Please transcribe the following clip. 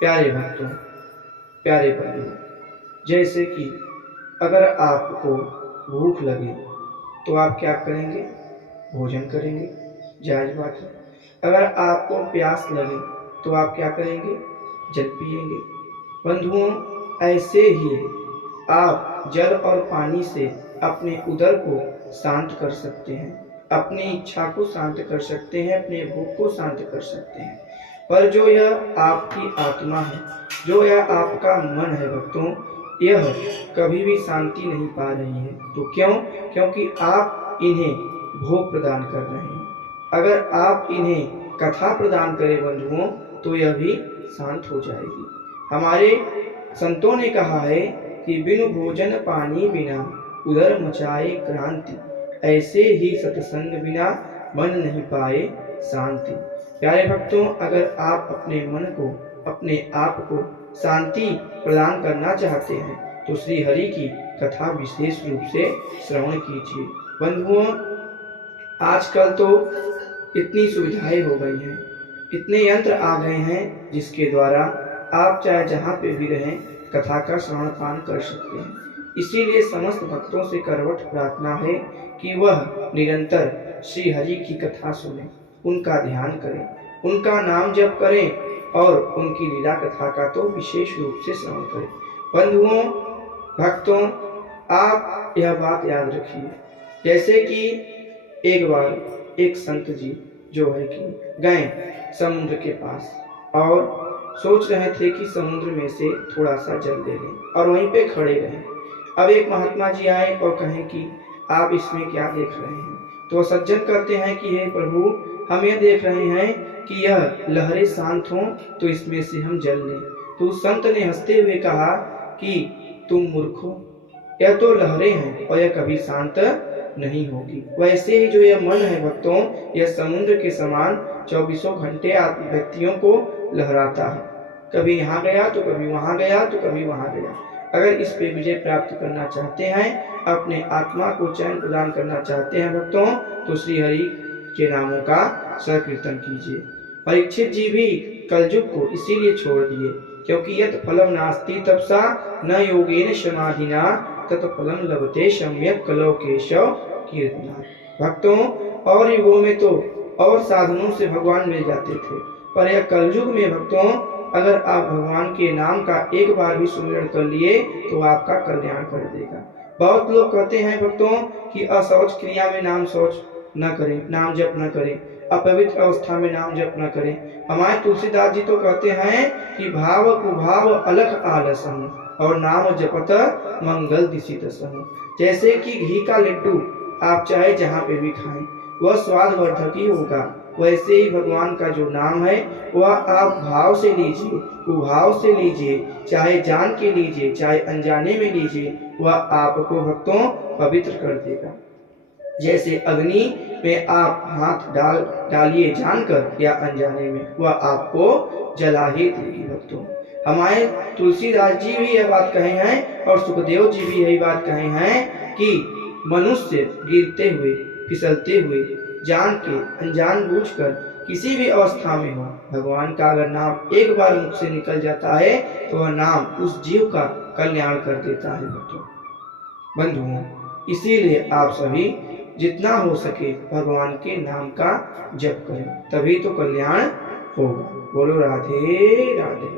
प्यारे भक्तों, प्यारे बंधुओं, जैसे कि अगर आपको भूख लगे तो आप क्या करेंगे? भोजन करेंगे, जायज बात है। अगर आपको प्यास लगे तो आप क्या करेंगे? जल पिएंगे। बंधुओं, ऐसे ही आप जल और पानी से अपने उदर को शांत कर सकते हैं, अपनी इच्छा को शांत कर सकते हैं, अपने भूख को शांत कर सकते हैं। पर जो यह आपकी आत्मा है, जो यह आपका मन है भक्तों, यह कभी भी शांति नहीं पा रही है। तो क्यों? क्योंकि आप इन्हें भोग प्रदान कर रहे हैं। अगर आप इन्हें कथा प्रदान करें बंधुओं, तो यह भी शांत हो जाएगी। हमारे संतों ने कहा है कि बिनु भोजन पानी बिना उदर मचाए क्रांति, ऐसे ही सत्संग बिना मन नहीं पाए शांति। प्यारे भक्तों, अगर आप अपने मन को, अपने आप को शांति प्रदान करना चाहते हैं तो श्री हरि की कथा विशेष रूप से श्रवण कीजिए। बंधुओं, आजकल तो इतनी सुविधाएं हो गई हैं, इतने यंत्र आ गए हैं जिसके द्वारा आप चाहे जहाँ पे भी रहें कथा का श्रवण पान कर सकते हैं। इसीलिए समस्त भक्तों से करवट प्रार्थना है कि वह निरंतर श्री हरि की कथा सुने, उनका ध्यान करें, उनका नाम जप करें और उनकी लीला कथा का तो विशेष रूप से श्रवण करें। बंधुओं, भक्तों, आप यह बात याद रखिए, जैसे कि एक बार एक संत जी जो है कि गए समुद्र के पास और सोच रहे थे कि समुद्र में से थोड़ा सा जल ले लें और वहीं पे खड़े रहे। अब एक महात्मा जी आए और कहें कि आप इसमें क्या देख रहे हैं? तो सज्जन कहते हैं कि हे प्रभु, हम ये देख रहे हैं कि यह लहरें शांत हों तो इसमें से हम जल लें। तो संत ने हंसते हुए कहा कि तुम मूर्ख हो, यह तो लहरें हैं और यह कभी शांत नहीं होगी। वैसे ही जो यह मन है भक्तों, यह समुद्र के समान 24 घंटे व्यक्तियों को लहराता है। कभी यहाँ गया तो कभी वहां गया तो कभी वहां गया। अगर इस पे विजय प्राप्त करना चाहते हैं, अपने आत्मा को चैन प्रदान करना चाहते हैं भक्तों, तो श्री हरि के नामों का संकीर्तन कीजिए। परीक्षित जी भी कलयुग को इसीलिए छोड़ दिए, क्योंकि यत् फलम नास्ति तपसा न योगेन समाधिना तत् फलम लभते सम्यक कलौ केशव कीर्तना। भक्तों, और युगों में तो और साधनों से भगवान मिल जाते थे, पर यह कलयुग में भक्तों, अगर आप भगवान के नाम का एक बार भी सुमिरन कर लिए तो आपका कल्याण कर देगा। बहुत लोग कहते हैं भक्तों कि असौच क्रिया में नाम शौच न करें, नाम जप न करें, अपवित्र अवस्था में नाम जप न करें। हमारे तुलसीदास जी तो कहते हैं कि भाव कुभाव अलख आलसम और नाम जपत मंगल दिशित सम। जैसे कि घी का लड्डू आप चाहे जहाँ पे भी खाएं, वह स्वादवर्धक ही होगा, वैसे ही भगवान का जो नाम है वह आप भाव से लीजिए, कुभाव से लीजिए, चाहे जान के लीजिए चाहे अनजाने में लीजिए, वह आपको भक्तों पवित्र कर देगा। जैसे अग्नि में आप हाथ डालिए जानकर या अनजाने में, वह आपको जला ही देगी। भक्तों, हमारे तुलसीदास जी भी यह बात कहे हैं और सुखदेव जी भी यही बात कहे हैं कि मनुष्य गिरते हुए, फिसलते हुए, जान के अनजान बूझकर किसी भी अवस्था में हो, भगवान का अगर नाम एक बार मुख से निकल जाता है तो वह नाम उस जीव का कल्याण कर देता है। बंधुओं, इसीलिए आप सभी जितना हो सके भगवान के नाम का जप करें, तभी तो कल्याण होगा। बोलो राधे राधे।